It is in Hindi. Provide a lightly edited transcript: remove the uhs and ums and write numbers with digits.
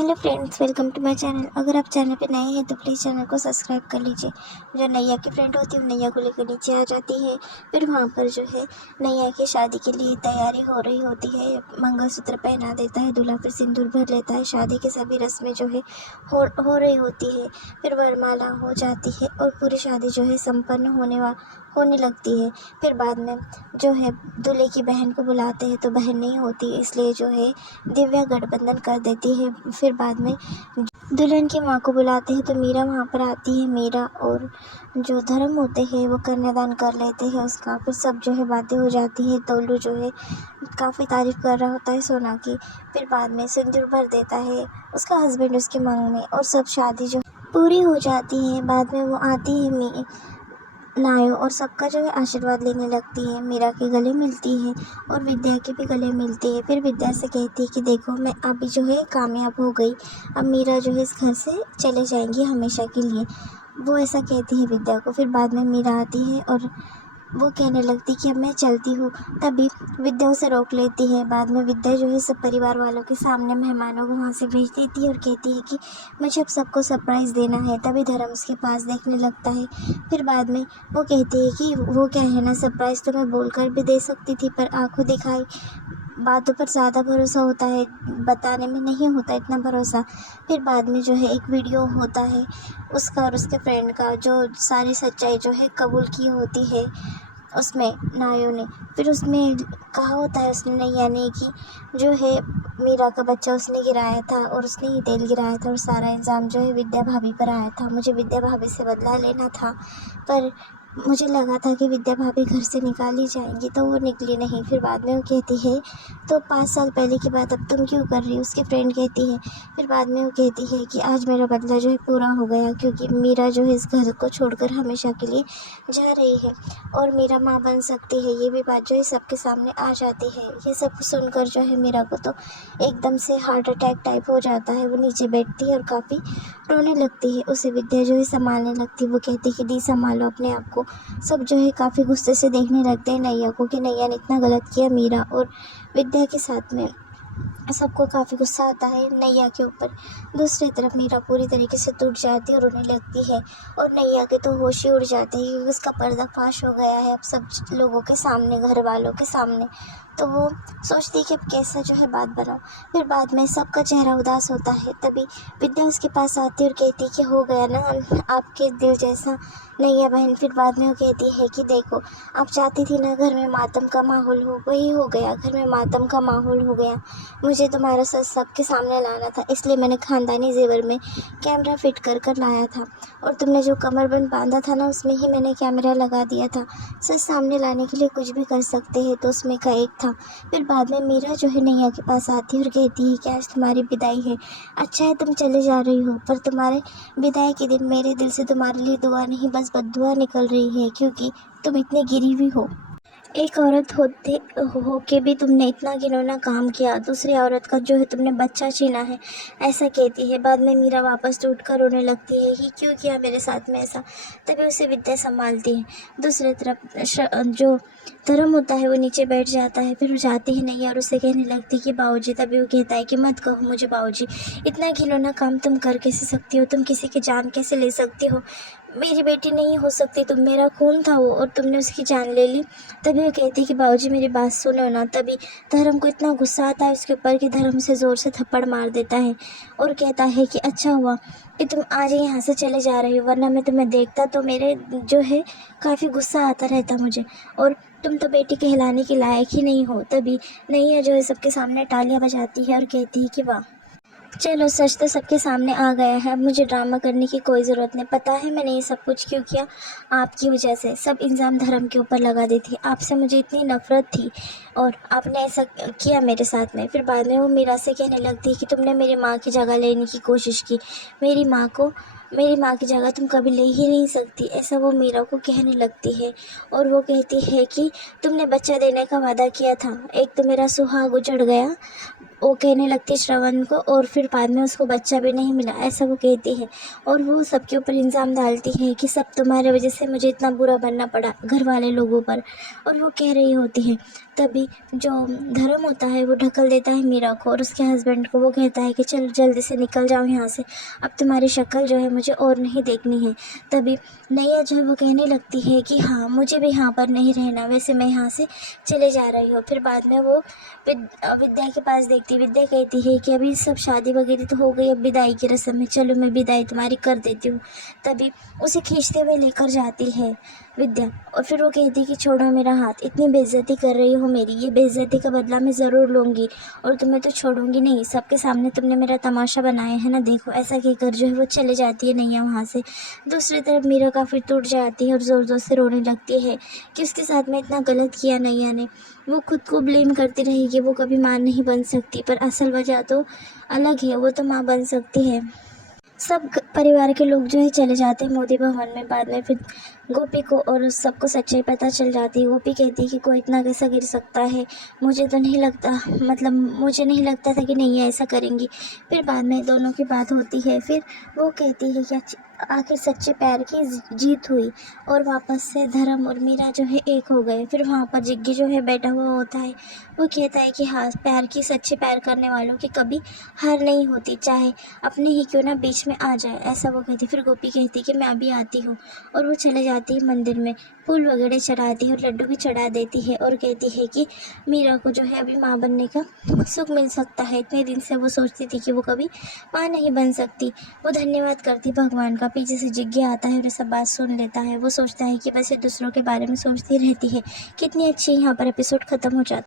Hello friends, welcome to my channel. अगर आप चैनल पे नए हैं तो प्लीज़ चैनल को सब्सक्राइब कर लीजिए। जो नैया की फ्रेंड होती है वो नैया को लेकर नीचे आ जाती है। फिर वहाँ पर जो है नैया की शादी के लिए तैयारी हो रही होती है। मंगलसूत्र पहना देता है दूल्हा, फिर सिंदूर भर लेता है। शादी की सभी रस्में जो है हो रही होती है। फिर वरमाला हो जाती है और पूरी शादी जो है संपन्न होने लगती है। फिर बाद में जो है दूल्हे की बहन को बुलाते हैं तो बहन नहीं होती, इसलिए जो है दिव्या गठबंधन कर देती है। फिर बाद में दुल्हन की माँ को बुलाते हैं तो मीरा वहाँ पर आती है। मीरा और जो धर्म होते हैं वो कन्यादान कर लेते हैं उसका। फिर सब जो है बातें हो जाती है। तोलू जो है काफ़ी तारीफ़ कर रहा होता है सोना की। फिर बाद में सिंदूर भर देता है उसका हस्बैंड उसकी मांग में, और सब शादी जो पूरी हो जाती है। बाद में वो आती है नायो और सबका जो है आशीर्वाद लेने लगती है। मीरा के गले मिलती है और विद्या के भी गले मिलती है। फिर विद्या से कहती है कि देखो मैं अभी जो है कामयाब हो गई, अब मीरा जो है इस घर से चले जाएंगी हमेशा के लिए, वो ऐसा कहती है विद्या को। फिर बाद में मीरा आती है और वो कहने लगती कि अब मैं चलती हूँ, तभी विद्या उसे रोक लेती है। बाद में विद्या जो है सब परिवार वालों के सामने मेहमानों को वहाँ से भेज देती है और कहती है कि मुझे अब सबको सरप्राइज़ देना है। तभी धर्म उसके पास देखने लगता है। फिर बाद में वो कहती है कि वो क्या है ना, सरप्राइज़ तो मैं बोलकर भी दे सकती थी, पर आंखों दिखाई बातों पर ज़्यादा भरोसा होता है, बताने में नहीं होता इतना भरोसा। फिर बाद में जो है एक वीडियो होता है उसका और उसके फ्रेंड का, जो सारी सच्चाई जो है कबूल की होती है उसमें नायो ने। फिर उसमें कहा होता है उसने नैया ने कि जो है मीरा का बच्चा उसने गिराया था और उसने ही तेल गिराया था, और सारा इल्ज़ाम जो है विद्या भाभी पर आया था। मुझे विद्या भाभी से बदला लेना था, पर मुझे लगा था कि विद्या भाभी घर से निकाली जाएंगी, तो वो निकली नहीं। फिर बाद में वो कहती है तो 5 साल पहले की बात अब तुम क्यों कर रही हो, उसकी फ्रेंड कहती है। फिर बाद में वो कहती है कि आज मेरा बदला जो है पूरा हो गया, क्योंकि मीरा जो है इस घर को छोड़कर हमेशा के लिए जा रही है और मीरा माँ बन सकती है। ये भी बात जो है सबके सामने आ जाती है। ये सब सुनकर जो है मीरा को तो एकदम से हार्ट अटैक टाइप हो जाता है। वो नीचे बैठती है और काफ़ी रोने लगती है। उसे विद्या जो है संभालने लगती है। वो कहती है कि दी संभालो अपने आप को। सब जो है काफ़ी गुस्से से देखने लगते हैं नैया को कि नैया ने इतना गलत किया मीरा और विद्या के साथ में। सबको काफ़ी गुस्सा आता है नैया के ऊपर। दूसरी तरफ मीरा पूरी तरीके से टूट जाती है और रोने लगती है, और नैया के तो होश ही उड़ जाते हैं क्योंकि उसका पर्दाफाश हो गया है अब सब लोगों के सामने, घर वालों के सामने। तो वो सोचती है कि अब कैसा जो है बात बनाओ। फिर बाद में सबका चेहरा उदास होता है। तभी विद्या उसके पास आती है और कहती है कि हो गया ना आपके दिल जैसा नैया बहन। फिर बाद में वो कहती है कि देखो आप चाहती थी ना घर में मातम का माहौल हो, वही हो गया, घर में मातम का माहौल हो गया। मुझे तुम्हारा सच सबके सामने लाना था, इसलिए मैंने ख़ानदानी जेवर में कैमरा फिट कर लाया था, और तुमने जो कमरबंद बांधा था ना उसमें ही मैंने कैमरा लगा दिया था। सच सामने लाने के लिए कुछ भी कर सकते हैं, तो उसमें का एक था। फिर बाद में मीरा जो है नैया के पास आती है और कहती है कि आज तुम्हारी विदाई है। अच्छा है तुम चले जा रही हो, पर तुम्हारे विदाई के दिन मेरे दिल से तुम्हारे लिए दुआ नहीं बस बद्दुआ निकल रही है, क्योंकि तुम इतनी गिरी हुई हो। एक औरत हो के भी तुमने इतना घिनौना काम किया, दूसरी औरत का जो है तुमने बच्चा छीना है, ऐसा कहती है। बाद में मीरा वापस टूट कर रोने लगती है कि क्यों किया मेरे साथ में ऐसा। तभी उसे विद्या संभालती है। दूसरी तरफ जो धर्म होता है वो नीचे बैठ जाता है। फिर वो जाती है नहीं और उसे कहने लगती है कि बाबूजी। तभी वो कहता है कि मत कहो मुझे बाबूजी, इतना घिनौना काम तुम कर कैसे सकती हो, तुम किसी की जान कैसे ले सकती हो, मेरी बेटी नहीं हो सकती तुम, मेरा खून था वो और तुमने उसकी जान ले ली। तभी वो कहती है कि बाबूजी मेरी बात सुनो ना। तभी धर्म को इतना गुस्सा आता है उसके ऊपर कि धर्म से ज़ोर से थप्पड़ मार देता है और कहता है कि अच्छा हुआ कि तुम आज ही यहाँ से चले जा रही हो, वरना मैं तुम्हें देखता तो मेरे जो है काफ़ी गुस्सा आता रहता मुझे, और तुम तो बेटी कहलाने के लायक ही नहीं हो। तभी नैया जो है सबके सामने तालियां बजाती है और कहती है कि वाह, चलो सच तो सबके सामने आ गया है, अब मुझे ड्रामा करने की कोई ज़रूरत नहीं। पता है मैंने ये सब कुछ क्यों किया, आपकी वजह से। सब इल्ज़ाम धर्म के ऊपर लगा दी थी, आपसे मुझे इतनी नफ़रत थी और आपने ऐसा किया मेरे साथ में। फिर बाद में वो मीरा से कहने लगती है कि तुमने मेरी माँ की जगह लेने की कोशिश की, मेरी माँ की जगह तुम कभी ले ही नहीं सकती, ऐसा वो मीरा को कहने लगती है। और वो कहती है कि तुमने बच्चा देने का वादा किया था, एक तो मेरा सुहाग उजड़ गया, वो कहने लगती है श्रवण को, और फिर बाद में उसको बच्चा भी नहीं मिला, ऐसा वो कहती है। और वो सबके ऊपर इल्ज़ाम डालती है कि सब तुम्हारे वजह से मुझे इतना बुरा बनना पड़ा, घर वाले लोगों पर। और वो कह रही होती है, तभी जो धर्म होता है वो ढकल देता है मीरा को और उसके हस्बैंड को। वो कहता है कि चल जल्दी से निकल जाओ यहाँ से, अब तुम्हारी शक्ल जो है मुझे और नहीं देखनी है। तभी नैया जो है वो कहने लगती है कि हाँ, मुझे भी यहाँ पर नहीं रहना, वैसे मैं यहाँ से चले जा रही हूँ। फिर बाद में वो विद्या के पास देखती, विद्या कहती है कि अभी सब शादी वगैरह तो हो गई, अब विदाई की रस्म है, चलो मैं विदाई तुम्हारी कर देती हूँ। तभी उसे खींचते हुए लेकर जाती है विद्या, और फिर वो कहती है कि छोड़ो मेरा हाथ, इतनी बेइज्जती कर रही हो मेरी, ये बेइज्जती का बदला मैं ज़रूर लूँगी और तुम्हें तो छोड़ूंगी नहीं, सबके सामने तुमने मेरा तमाशा बनाया है ना, देखो। ऐसा कहकर जो है वो चले जाती है नैया वहाँ से। दूसरी तरफ मीरा काफ़ी टूट जाती है और ज़ोर ज़ोर से रोने लगती है कि उसके साथ में इतना गलत किया नैया ने। वो खुद को ब्लेम करती रही कि वो कभी माँ नहीं बन सकती, पर असल वजह तो अलग है, वो तो माँ बन सकती है। सब परिवार के लोग जो है चले जाते हैं मोदी भवन में। बाद में फिर गोपी को और सबको सच्चाई पता चल जाती है। गोपी कहती है कि कोई इतना कैसा गिर सकता है, मुझे तो नहीं लगता, मतलब मुझे नहीं लगता था कि नहीं ऐसा करेंगी। फिर बाद में दोनों की बात होती है। फिर वो कहती है कि आखिर सच्चे प्यार की जीत हुई और वापस से धर्म और मीरा जो है एक हो गए। फिर वहाँ पर जिग्गी जो है बैठा हुआ होता है, वो कहता है कि हाँ, प्यार की, सच्चे प्यार करने वालों की कभी हार नहीं होती, चाहे अपने ही क्यों ना बीच में आ जाए, ऐसा वो कहती। फिर गोपी कहती कि मैं अभी आती हूँ, और वो चले जाती है मंदिर में, फूल वगैरह चढ़ाती है और लड्डू भी चढ़ा देती है और कहती है कि मीरा को जो है अभी माँ बनने का सुख मिल सकता है। इतने दिन से वो सोचती थी कि वो कभी माँ नहीं बन सकती। वो धन्यवाद करती भगवान का। पीछे से जिज्ञा आता है और सब बात सुन लेता है। वो सोचता है कि बस ये दूसरों के बारे में सोचती रहती है। कितनी अच्छी यहाँ पर एपिसोड ख़त्म हो जाता है।